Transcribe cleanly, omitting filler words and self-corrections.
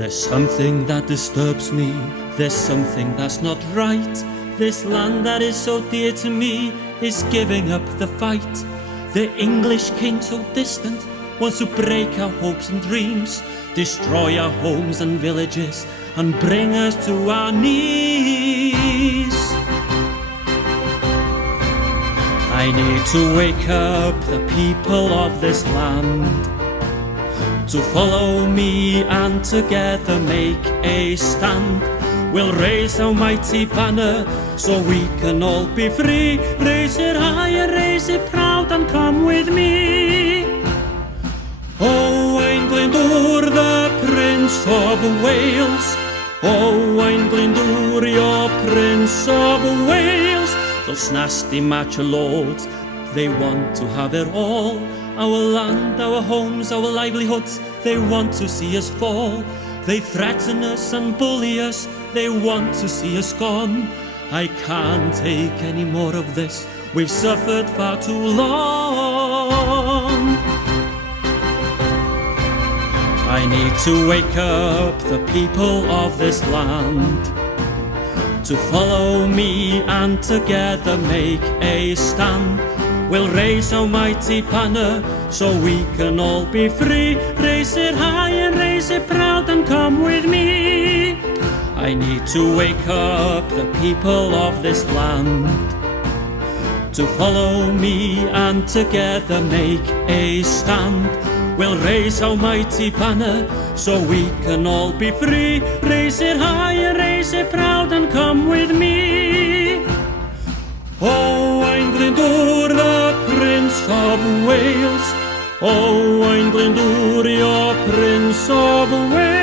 There's something that disturbs me, there's something that's not right. This land that is so dear to me is giving up the fight. The English king so distant wants to break our hopes and dreams, destroy our homes and villages, and bring us to our knees. I need to wake up the people of this land to follow me and together make a stand. We'll raise our mighty banner so we can all be free. Raise it high and raise it proud and come with me. Owain Glyndŵr, the Prince of Wales. Owain Glyndŵr, your Prince of Wales. Those nasty macho lords, they want to have it all. Our land, our homes, our livelihoods, they want to see us fall. They threaten us and bully us, they want to see us gone. I can't take any more of this, we've suffered far too long. I need to wake up the people of this land to follow me and together make a stand. We'll raise our mighty banner so we can all be free. Raise it high and raise it proud and come with me. I need to wake up the people of this land to follow me and together make a stand. We'll raise our mighty banner so we can all be free. Raise it high and raise it proud and come with me. Owain Glyndŵr, the Prince of Wales. Owain Glyndŵr, your Prince of Wales.